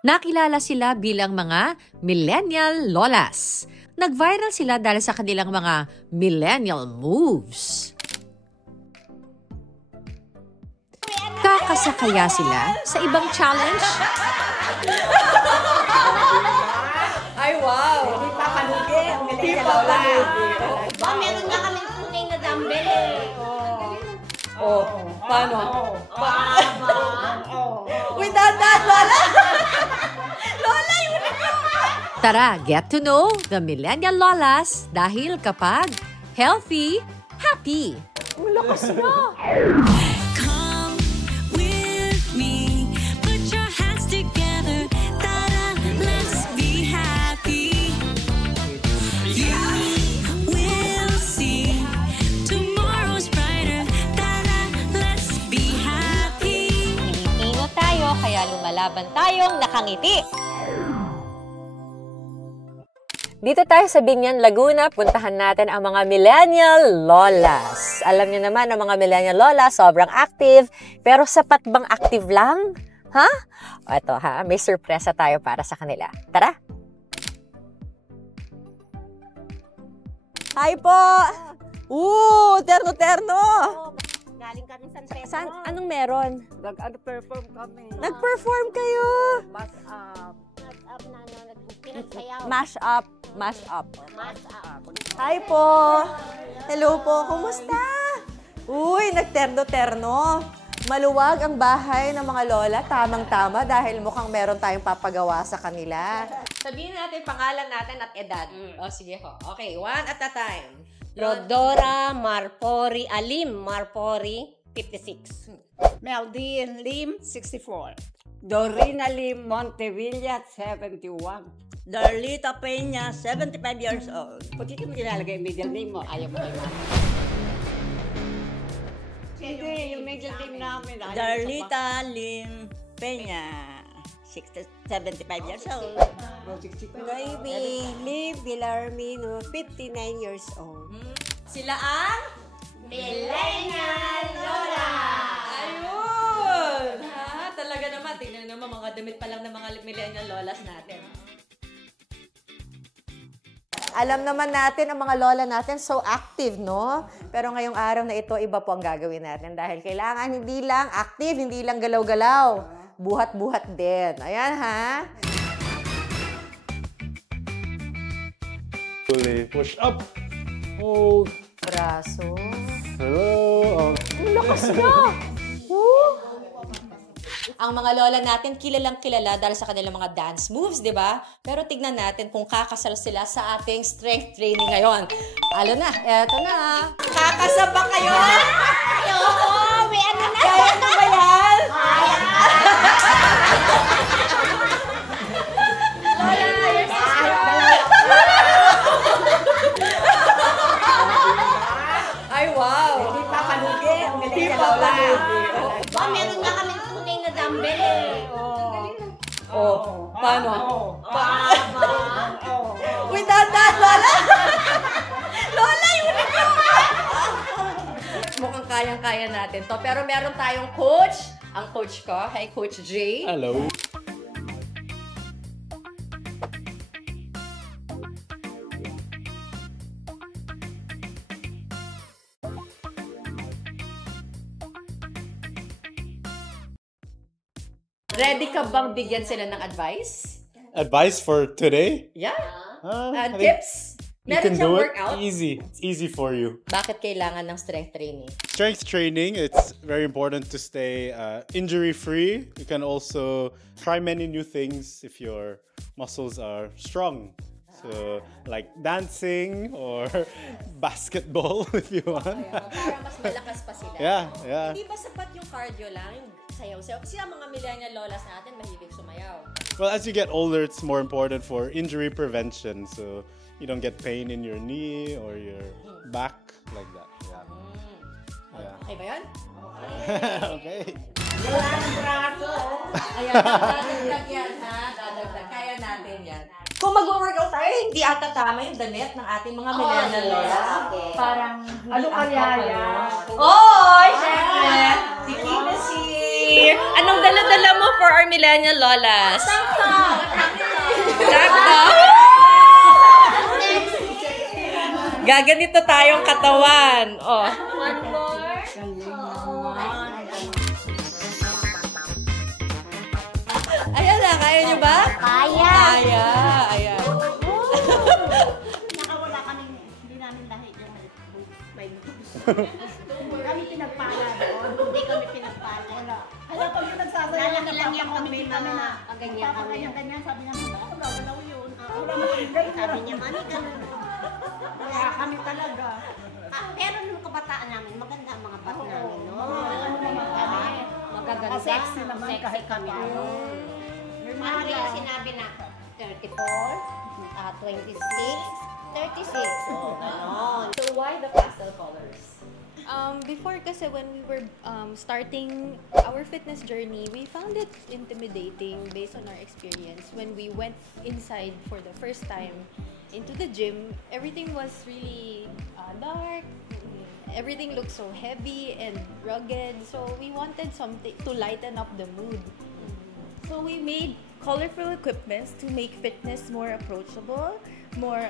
Nakilala sila bilang mga millennial lolas. Nag-viral sila dahil sa kanilang mga millennial moves. Kakasakaya sila sa ibang challenge? Ay, wow! Hindi pa palugi. Hindi pa palugi. Meron nga kami tunay na dumbbell eh. Oh, paano? Oo. Uy, dahan-dahan, Lola! Lola, yung Tara, get to know the millennial lolas dahil kapag healthy, happy. lakas na! Come with me, put your hands together, ta-da, let's be happy. You will see tomorrow's brighter, ta-da, let's be happy. Pilipino tayo, kaya lumalaban tayong nakangiti. Dito tayo sa Binyan, Laguna, puntahan natin ang mga millennial lolas. Alam niyo naman, ang mga millennial lolas, sobrang active. Pero sapat bang active lang? Ha? O ito ha, may surpresa tayo para sa kanila. Tara! Hi po! Terno-terno! Galing kami San Pedro. Saan? Anong meron? Nag-perform kami. Nag-perform kayo! Mas up. Up na pinagsayaw. Mash up. Mash up. Mash up. Hi po! Hello po, kumusta? Uy, nagterno-terno. Maluwag ang bahay ng mga lola, tamang-tama dahil mukhang meron tayong papagawa sa kanila. Sabihin natin pangalan natin at edad. O, sige ho. Okay, one at a time. Rodora Marpori Alim. Marpori, 56. Meldine Lim, 64. Dorina Lim Montevilla, 71. Darlita Peña, 75 years old. Pati mo nilalagay yung middle name mo, ayaw mo kayo. Hindi, yung middle name namin. Darlita Lim Peña, 75 years old. Noemi Lim Villarmino, 59 years old. Sila ang Millennial Lola! Ayun! Ha? Talaga naman. Tingnan naman mga damit pa lang ng mga millennial lolas natin. Alam naman natin, ang mga lola natin, so active, no? Pero ngayong araw na ito, iba po ang gagawin natin dahil kailangan hindi lang active, hindi lang galaw-galaw. Buhat-buhat din. Ayan, ha? Push up. Hold. Braso. Hello. Lakas na! Ang mga lola natin, kilalang-kilala dahil sa kanilang mga dance moves, di ba? Pero tignan natin kung kakasal sila sa ating strength training ngayon. Alo na, eto na. Kakasal ba kayo? Oo, may ano na. Kaya na ba yan? Ay, wow! Hindi pa palugi. Hindi pa palugi. Meron nga kami tunay na dumbbell eh. Oh, paano? Uy, dahan-dahan, Lola! Lola, yung mukhang kayang-kaya natin to. Pero meron tayong coach. Ang coach ko, hey Coach J. Hello. Ready ka bang bigyan sila ng advice? Advice for today? Yeah. I think Tips? you Meron can siyang do it workout? easy. It's easy for you. Bakit kailangan ng strength training? Strength training, it's very important to stay injury-free. You can also try many new things if your muscles are strong. So, like dancing or basketball if you want. Para mas malakas pa sila. Yeah, yeah. Hindi ba sapat yung cardio lang, yung sayaw-sayaw? Kasi ang mga millennial lolas natin mahilig sumayaw. Well, as you get older, it's more important for injury prevention. So, you don't get pain in your knee or your back like that. Yeah. Yeah. Okay ba yun? Okay. Ayan, dadagdag yan ha. Dadagdag. Kaya natin yan. Kung mag-workout tayo, hindi ata tama yung damit ng ating mga millennial lolas. Parang Ano kaya yan? Oy! Siyempre! Si Tina si Mami. Anong dala-dala mo for our millennial lolas? Sakto. Gaganito tayong katawan. Oh. One more. Ayan na, kaya nyo ba? Kaya. Kaya, ayan. Nakawala kami, hindi namin lahit yung may kami pinagpala doon, hindi kami pinagpala. Wala. Kaya pag yung nagsasaya na lang yung kami na kaganyan kami. Ganyan, sabi namin, gagalaw yun. Wala matigay. Sabi niya, mami, ganun. Kaya kami talaga. Pero nung kabataan namin, maganda ang mga bat namin, no? Magaganda. Sexy naman kahit kami. Ano yung sinabi na 34, 26, 36. Oh, ganon. So why the pastel colors? Before kasi when we were starting our fitness journey, we found it intimidating based on our experience. When we went inside for the first time into the gym, everything was really dark. Everything looked so heavy and rugged. So we wanted something to lighten up the mood. So we made colorful equipments to make fitness more approachable, more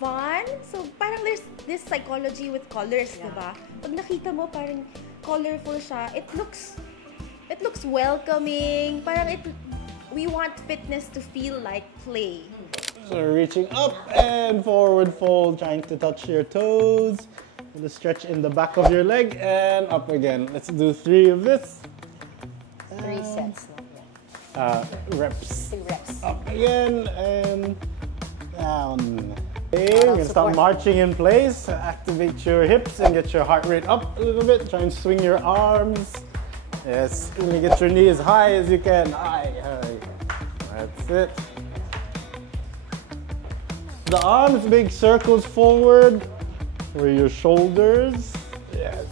fun. So parang there's this psychology with colors, diba? Pag nakita mo parang colorful siya, it looks welcoming. Parang we want fitness to feel like play. So reaching up and forward fold, trying to touch your toes. The stretch in the back of your leg and up again. Let's do 3 of this. 3 sets. Reps. 3 reps. Up again and down. Okay, we're gonna start marching in place. Activate your hips and get your heart rate up a little bit. Try and swing your arms. Yes, really get your knee as high as you can. High. That's it. The arms, big circles forward for your shoulders. Yes.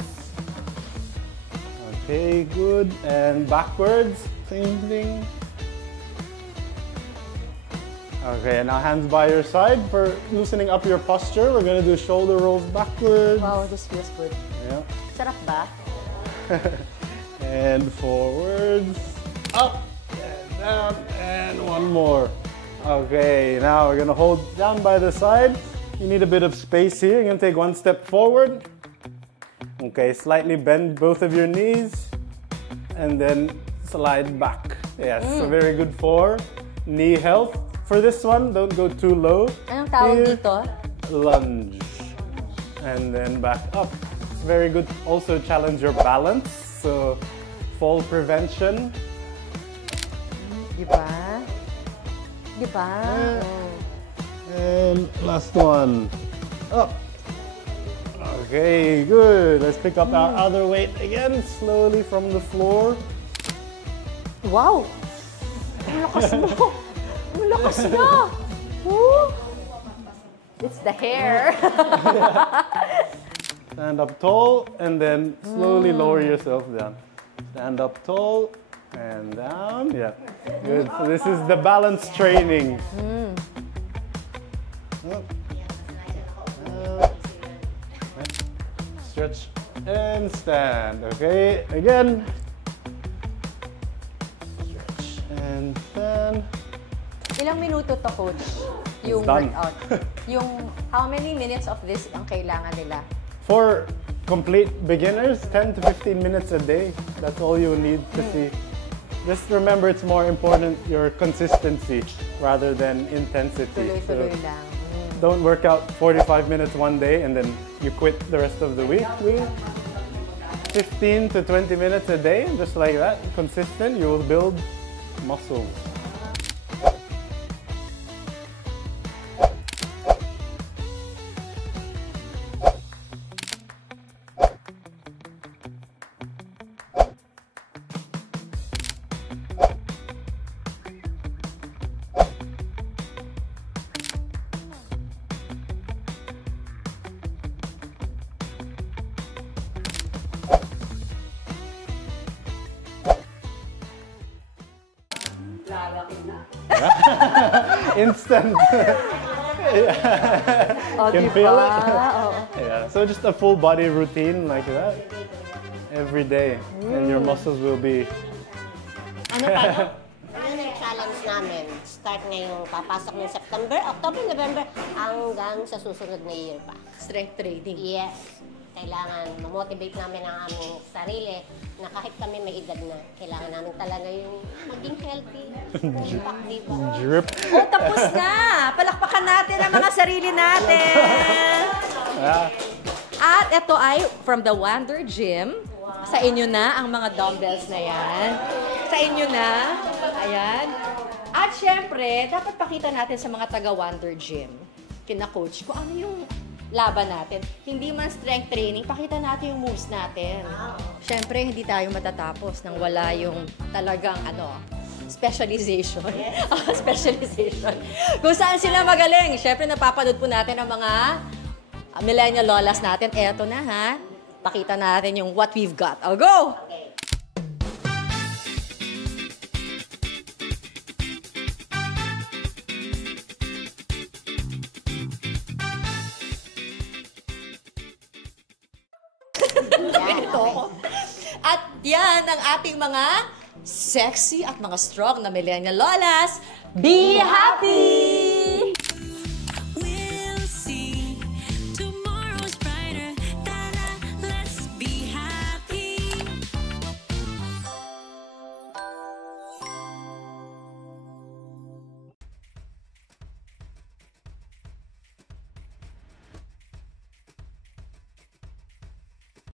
Okay, good. And backwards, same thing. Okay, now hands by your side for loosening up your posture. We're gonna do shoulder rolls backwards. Wow, this feels good. Yeah. Sarap ba? And forwards, up, and down, and one more. Okay, now we're gonna hold down by the side. You need a bit of space here. You're gonna take 1 step forward. Okay, slightly bend both of your knees, and then slide back. Yes, so very good for knee health. For this one, don't go too low. Anong tawag Here, dito? lunge. And then back up. It's very good. Also challenge your balance. So fall prevention. Diba? Diba? And last one. Up. Okay, good. Let's pick up our other weight again, slowly from the floor. Wow! Ang lakas mo! Ang lakas mo! Woo! It's the hair. Stand up tall and then slowly lower yourself down. Stand up tall and down. Yeah, good. So this is the balance training. Up. Stretch and stand. Okay, again. Stretch and stand. Ilang minuto to, Coach? Yung done. workout. Yung how many minutes of this ang kailangan nila? For complete beginners, 10 to 15 minutes a day. That's all you need to see. Just remember, it's more important your consistency rather than intensity. Tuloy-tuloy lang. Don't work out 45 minutes one day and then you quit the rest of the week. 15 to 20 minutes a day, just like that, consistent, you will build muscles. Instant. Can feel it? Yeah. So just a full body routine like that every day, and your muscles will be Ano pa? Yun ang challenge namin. Start ngayong papasok ng September, October, November, hanggang sa susunod na year pa. Strength training. Yes. Kailangan ma-motivate namin ang aming sarili na kahit kami may edad na, kailangan namin talaga yung maging healthy. Impact, di ba? Drip. Oh, tapos na! Palakpakan natin ang mga sarili natin! At ito ay from the Wonder Gym. Sa inyo na ang mga dumbbells na yan. Sa inyo na. Ayan. At syempre, dapat pakita natin sa mga taga Wonder Gym, kina coach, kung ano yung laban natin. Hindi man strength training, pakita natin yung moves natin. Syempre, hindi tayo matatapos nang wala yung talagang specialization. Specialization. Kung saan sila magaling. Syempre, napapanood po natin ang mga millennial lolas natin. Eto na ha. Pakita natin yung what we've got. I'll go! Ito. At yan ang ating mga sexy at mga strong na millennial lolas. Be happy!